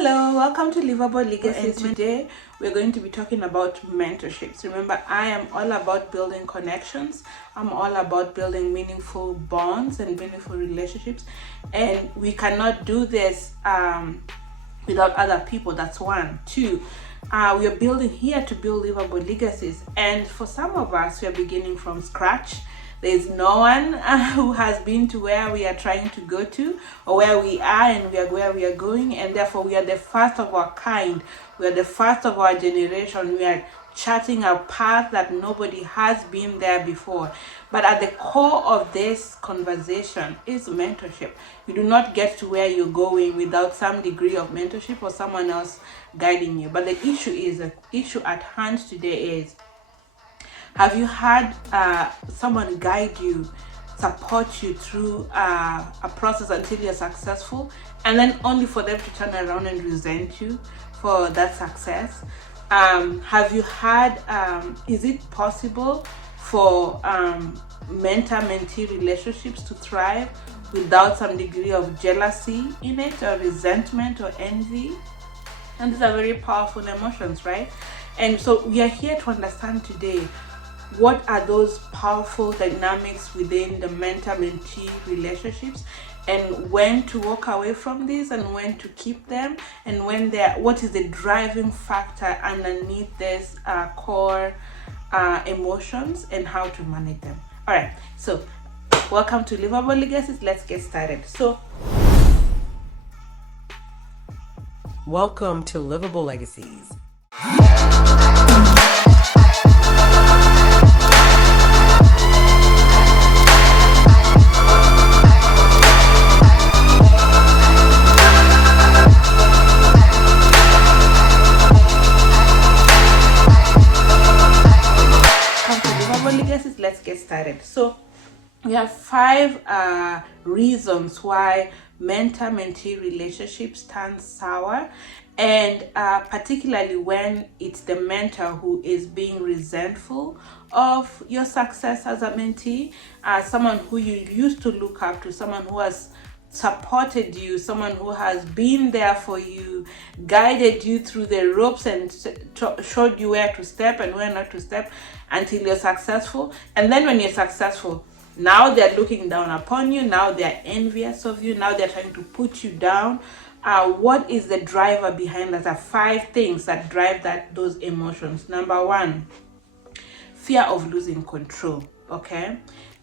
Hello, welcome to Livable Legacies. Today we're going to be talking about mentorships. Remember, I am all about building connections. I'm all about building meaningful bonds and meaningful relationships, and we cannot do this without other people. That's one. Two, we are building here to build livable legacies, and for some of us, we are beginning from scratch. There's no one who has been to where we are trying to go to, or where we are and where we are going, and therefore we are the first of our kind. We are the first of our generation. We are charting a path that nobody has been there before. But at the core of this conversation is mentorship. You do not get to where you're going without some degree of mentorship or someone else guiding you. But the issue at hand today is, have you had someone guide you, support you through a process until you're successful, and then only for them to turn around and resent you for that success? Have you had, is it possible for mentor-mentee relationships to thrive without some degree of jealousy in it, or resentment or envy? And these are very powerful emotions, right? And so we are here to understand today, what are those powerful dynamics within the mentor-mentee relationships, and when to walk away from these and when to keep them, and what is the driving factor underneath this core emotions, and how to manage them. All right, so welcome to Livable Legacies. Let's get started. Welcome to Livable Legacies. Let's get started. So we have 5 reasons why mentor-mentee relationships turn sour, and particularly when it's the mentor who is being resentful of your success as a mentee, someone who you used to look up to, someone who has supported you, someone who has been there for you, guided you through the ropes and showed you where to step and where not to step until you're successful. And then when you're successful, now they're looking down upon you, now they're envious of you, now they're trying to put you down. What is the driver behind that? Are 5 things that drive those emotions. Number 1, fear of losing control. Okay,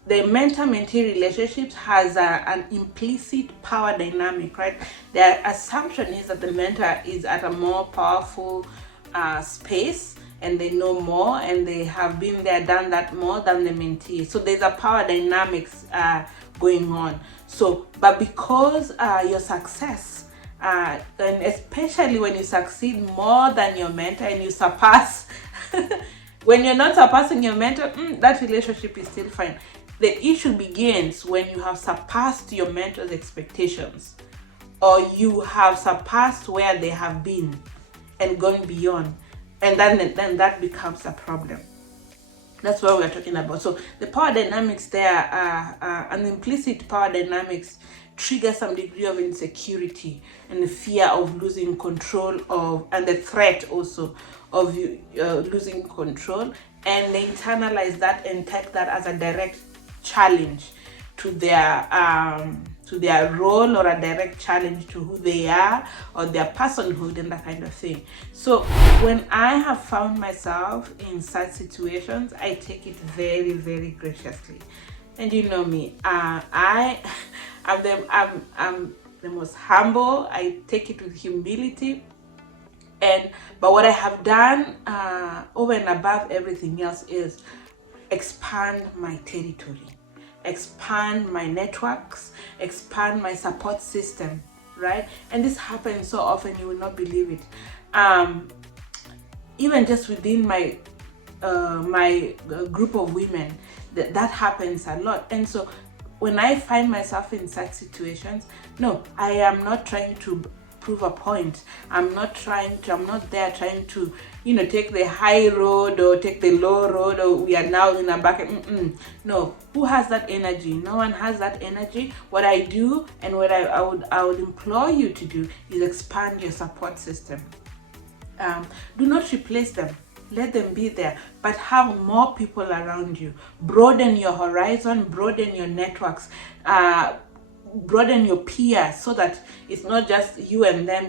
the mentor-mentee relationships has an implicit power dynamic, right? The assumption is that the mentor is at a more powerful space, and they know more, and they have been there, done that more than the mentee. So there's a power dynamics going on. So, but because your success, and especially when you succeed more than your mentor and you surpass, when you're not surpassing your mentor, that relationship is still fine. The issue begins when you have surpassed your mentor's expectations, or you have surpassed where they have been and gone beyond, and then that becomes a problem. That's what we're talking about. So the power dynamics there, an implicit power dynamics, trigger some degree of insecurity and the fear of losing control of, and the threat also of you losing control, and they internalize that and take that as a direct challenge to their role, or a direct challenge to who they are or their personhood and that kind of thing. So when I have found myself in such situations, I take it very, very graciously. And you know me, I'm the most humble. I take it with humility. But what I have done over and above everything else is expand my territory, expand my networks, expand my support system, right? And this happens so often you will not believe it. Even just within my group of women, that happens a lot. And so when I find myself in such situations, no, I am not trying to prove a point. I'm not there trying to, take the high road or take the low road, or we are now in a bucket. No, who has that energy? No one has that energy. What I do, and what I would implore you to do, is expand your support system. Do not replace them. Let them be there, but have more people around you. Broaden your horizon, broaden your networks, broaden your peers, so that it's not just you and them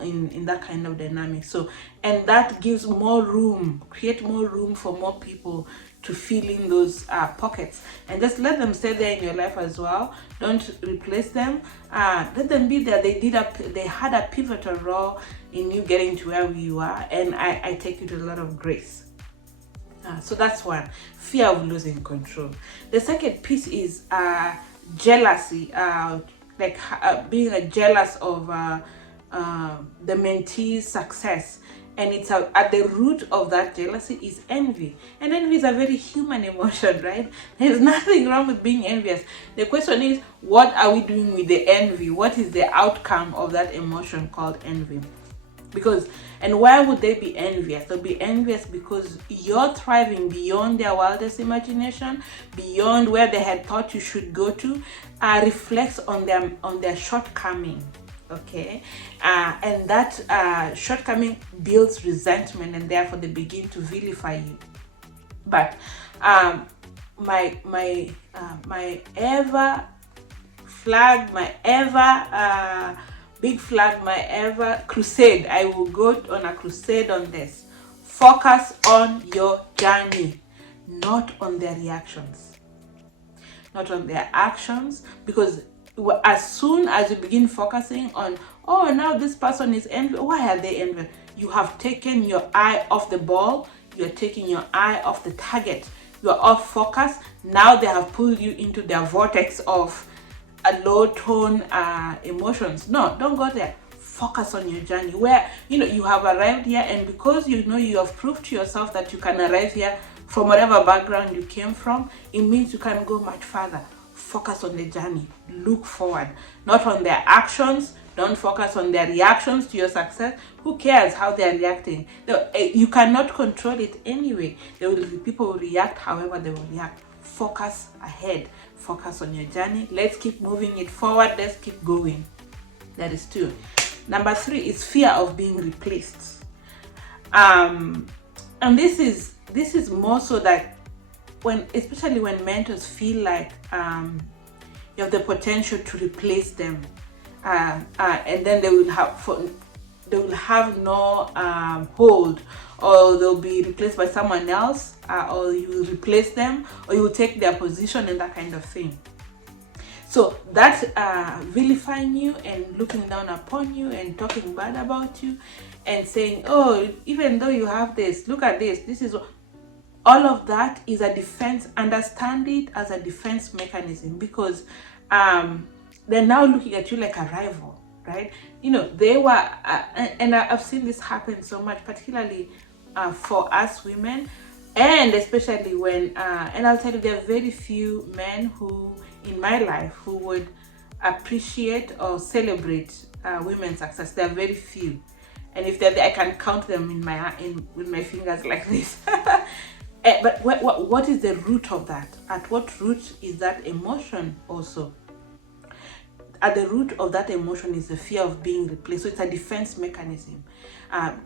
in that kind of dynamic. So, and that gives more room, create more room for more people to fill in those pockets, and just let them stay there in your life as well. Don't replace them. Let them be there. They had a pivotal role in you getting to where you are, and I take it with a lot of grace. So that's one, fear of losing control. The second piece is jealousy, being jealous of the mentee's success. And it's at the root of that jealousy is envy. And envy is a very human emotion, right? There's nothing wrong with being envious. The question is, what are we doing with the envy? What is the outcome of that emotion called envy? And why would they be envious? They'll be envious because you're thriving beyond their wildest imagination, beyond where they had thought you should go to, reflects on their shortcoming. Okay, and that shortcoming builds resentment, and therefore they begin to vilify you. But my ever flag, my ever big flag, my ever crusade, I will go on a crusade on this. Focus on your journey, not on their reactions, not on their actions, because as soon as you begin focusing on, oh, now this person is envious, why are they envious? You have taken your eye off the ball, you're taking your eye off the target, you're off focus. Now they have pulled you into their vortex of a low tone emotions. No, don't go there. Focus on your journey, where you have arrived here, and because you have proved to yourself that you can arrive here from whatever background you came from, it means you can go much further. Focus on the journey. Look forward, not on their actions. Don't focus on their reactions to your success. Who cares how they are reacting? You cannot control it anyway. People will react however they will react. Focus ahead. Focus on your journey. Let's keep moving it forward. Let's keep going. That is 2. Number 3 is fear of being replaced. And this is more so that especially when mentors feel like you have the potential to replace them, and then they will have no hold, or they'll be replaced by someone else, or you will replace them, or you will take their position, and that kind of thing. So that vilifying you and looking down upon you and talking bad about you and saying, oh, even though you have this, look at this, this is what. All of that is a defense. Understand it as a defense mechanism, because they're now looking at you like a rival, right? They were, and I've seen this happen so much, particularly for us women, and especially when, and I'll tell you, there are very few men in my life who would appreciate or celebrate women's success. There are very few, and if they're there, I can count them with my fingers like this. But what is the root of that? At what root is that emotion also? At the root of that emotion is the fear of being replaced. So it's a defense mechanism,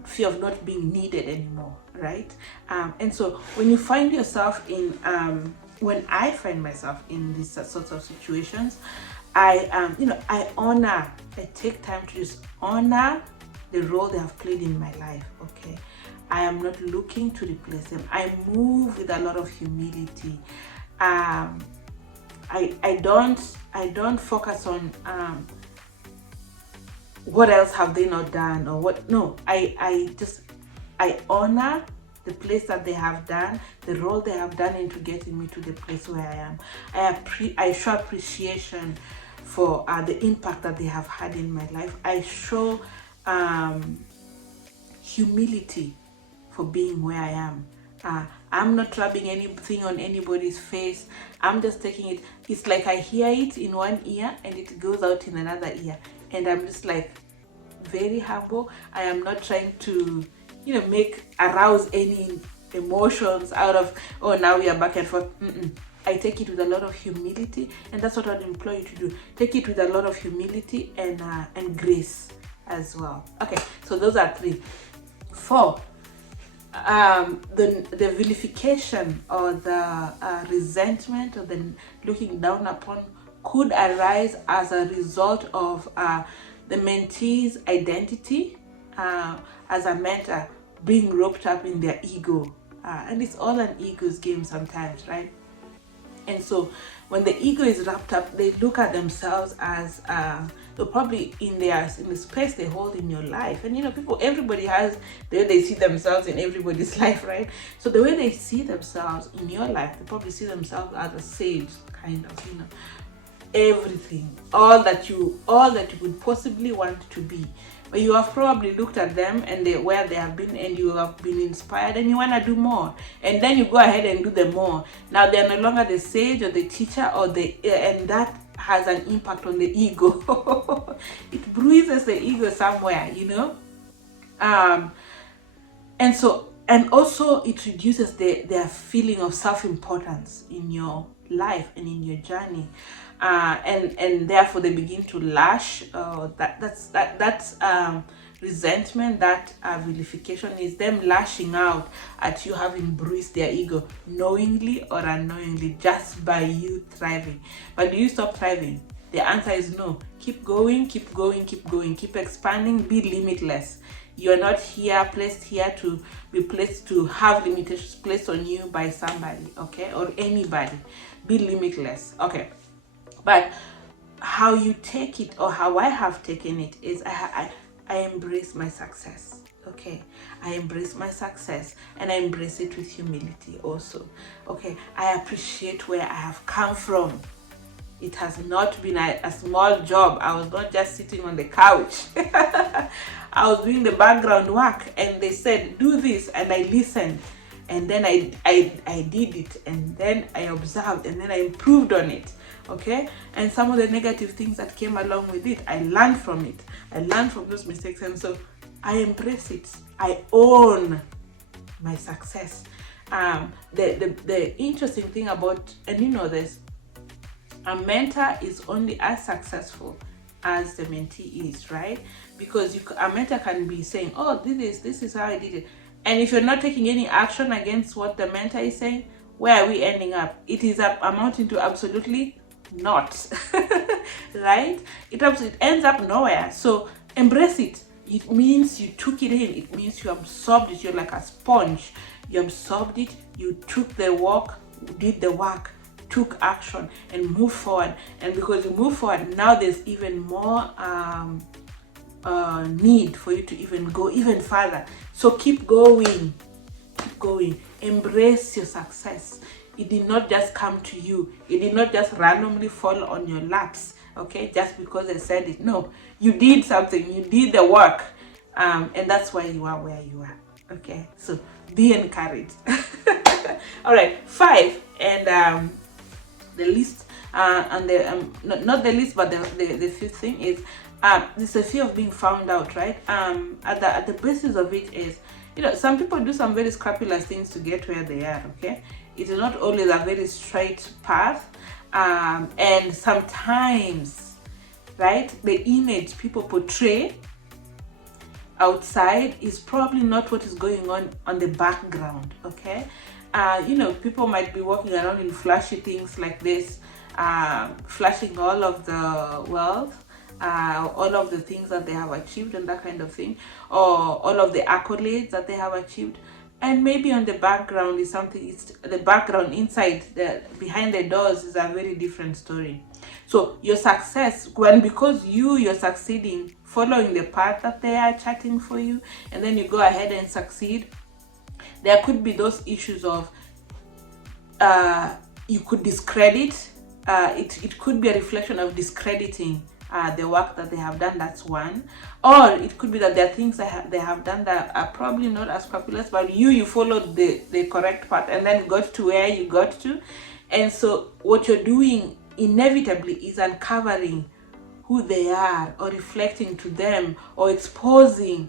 fear of not being needed anymore, right? And so when you find yourself when I find myself in these sorts of situations, I take time to just honor the role they have played in my life. Okay, I am not looking to replace them. I move with a lot of humility. I don't focus on what else have they not done or what. No, I honor the place that they have done, the role they have done into getting me to the place where I am. I show appreciation for the impact that they have had in my life. I show humility for being where I am. I'm not rubbing anything on anybody's face. I'm just taking it. It's like I hear it in one ear and it goes out in another ear. And I'm just like, very humble. I am not trying to, arouse any emotions out of, oh, now we are back and forth. I take it with a lot of humility, and that's what I'd employ you to do. Take it with a lot of humility and grace as well. Okay, so those are 3. 4, the vilification or the resentment or the looking down upon could arise as a result of the mentee's identity as a mentor being roped up in their ego, and it's all an ego's game sometimes, right? And so when the ego is wrapped up, they look at themselves as they're probably in the space they hold in your life. And everybody has the way they see themselves in everybody's life, right? So the way they see themselves in your life, they probably see themselves as a sage, kind of, everything, all that you could possibly want to be. But you have probably looked at them and where they have been, and you have been inspired, and you want to do more, and then you go ahead and do the more. Now they're no longer the sage or the teacher and that has an impact on the ego. It bruises the ego somewhere, and also it reduces their feeling of self-importance in your life and in your journey. And therefore they begin to lash. That's resentment. That vilification is them lashing out at you having bruised their ego, knowingly or unknowingly, just by you thriving. But do you stop thriving? The answer is no. Keep going, keep going, keep going, keep expanding, be limitless. You are not placed here to be placed to have limitations placed on you by somebody, okay, or anybody. Be limitless, okay. But how you take it, or how I have taken it, is I embrace my success, okay? I embrace my success, and I embrace it with humility also, okay? I appreciate where I have come from. It has not been a small job. I was not just sitting on the couch. I was doing the background work, and they said, do this, and I listened. And then I did it, and then I observed, and then I improved on it, okay? And some of the negative things that came along with it, I learned from it. I learned from those mistakes, and so I embrace it. I own my success. The interesting thing about, and this, a mentor is only as successful as the mentee is, right? Because a mentor can be saying, oh, this is how I did it. And if you're not taking any action against what the mentor is saying, where are we ending up? It is amounting to absolutely not, right? It ends up nowhere. So embrace it. It means you took it in. It means you absorbed it. You're like a sponge. You absorbed it. You took the walk, did the work, took action, and moved forward. And because you move forward, now there's even more need for you to even go even further. So keep going, embrace your success. It did not just come to you. It did not just randomly fall on your laps, okay, just because I said it. No, you did something, you did the work, and that's why you are where you are, okay? So be encouraged. All right, 5, and the least, and the not the least, but the 5th thing is this is a fear of being found out, right? At the basis of it is, some people do some very scrupulous things to get where they are, okay? It is not always a very straight path, and sometimes, right, the image people portray outside is probably not what is going on the background, okay? People might be walking around in flashy things like this, flashing all of the wealth, all of the things that they have achieved and that kind of thing, or all of the accolades that they have achieved. And maybe on the background is something, it's the background inside, behind the doors is a very different story. So your success, because you're succeeding, following the path that they are charting for you, and then you go ahead and succeed, there could be those issues of you could discredit, it could be a reflection of discrediting the work that they have done. That's one. Or it could be that there are things they have done that are probably not as scrupulous, but you followed the correct path and then got to where you got to. And so what you're doing inevitably is uncovering who they are, or reflecting to them, or exposing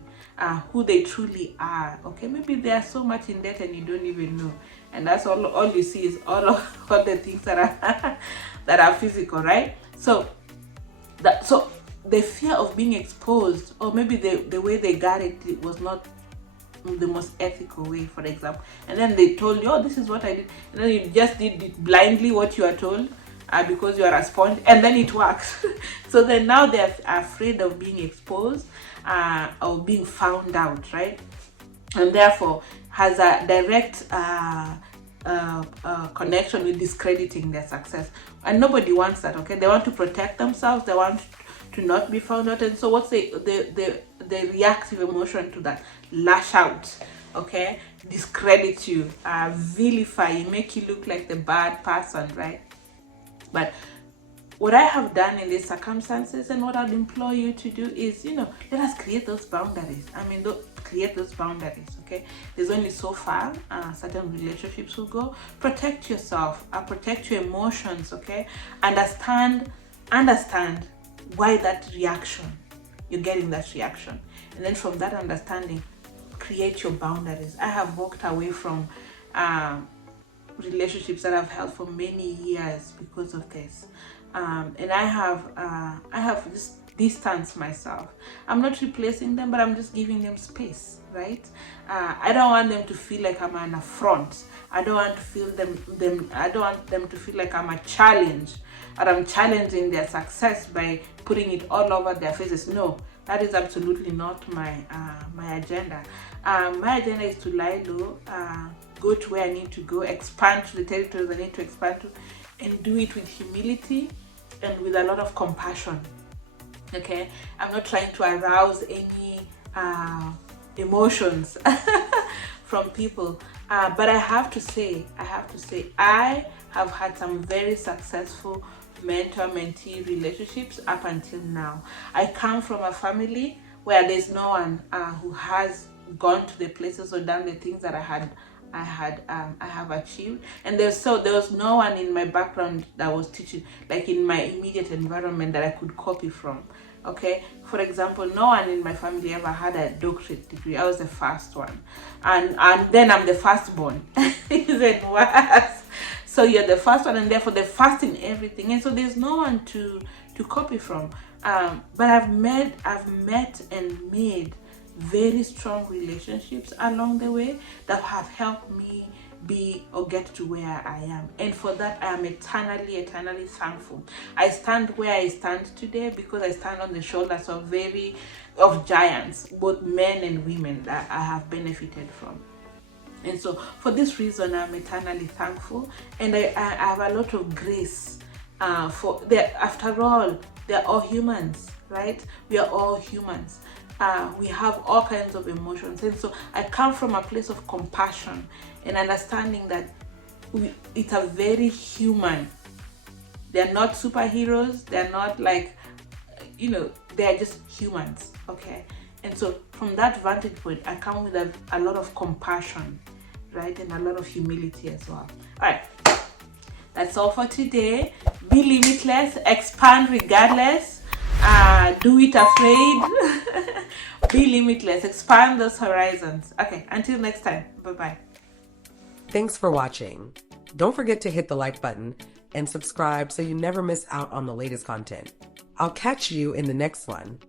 who they truly are. Okay, maybe they are so much in debt and you don't even know, and that's all you see is all the things that are that are physical, right? So the fear of being exposed, or maybe the way they got it was not the most ethical way, for example, and then they told you, oh, this is what I did, and then you just did it blindly what you are told, because you are a sponge, and then it works. So then now they're afraid of being exposed, or being found out, right? And therefore has a direct connection with discrediting their success, and nobody wants that. Okay, they want to protect themselves, they want to not be found out, and so what's the reactive emotion to that? Lash out. Okay, discredit you, vilify you, make you look like the bad person, right? But what I have done in these circumstances, and what I'd implore you to do is, let us create those boundaries. Create those boundaries, okay? There's only so far certain relationships will go. Protect yourself, protect your emotions, okay? Understand why that reaction, you're getting that reaction. And then from that understanding, create your boundaries. I have walked away from relationships that I've held for many years because of this, and I have just distanced myself. I'm not replacing them, but I'm just giving them space, right? I don't want them to feel like I'm an affront. I don't want to feel I don't want them to feel like I'm a challenge, or I'm challenging their success by putting it all over their faces. No, that is absolutely not my agenda. My agenda is to lie low, go to where I need to go, expand to the territories I need to expand to, and do it with humility and with a lot of compassion. Okay, I'm not trying to arouse any emotions from people, but I have to say, I have had some very successful mentor-mentee relationships up until now. I come from a family where there's no one who has gone to the places or done the things that I have achieved, and there was no one in my background that was teaching, like in my immediate environment, that I could copy from. Okay, for example, no one in my family ever had a doctorate degree. I was the first one, and then I'm the firstborn. Even worse. So you're the first one, and therefore the first in everything, and so there's no one to copy from. But I've met and made very strong relationships along the way that have helped me be or get to where I am, and for that I am eternally thankful. I stand where I stand today because I stand on the shoulders of giants, both men and women, that I have benefited from. And so for this reason, I'm eternally thankful, and I have a lot of grace for them. After all, they're all humans, right? We are all humans. We have all kinds of emotions, and so I come from a place of compassion and understanding that it's a very human. They're not superheroes. They're not like, they're just humans, okay? And so from that vantage point, I come with a lot of compassion, right? And a lot of humility as well. All right, that's all for today. Be limitless, expand regardless. Do it afraid. Be limitless, expand those horizons. Okay, until next time, bye-bye. Thanks for watching. Don't forget to hit the like button and subscribe so you never miss out on the latest content. I'll catch you in the next one.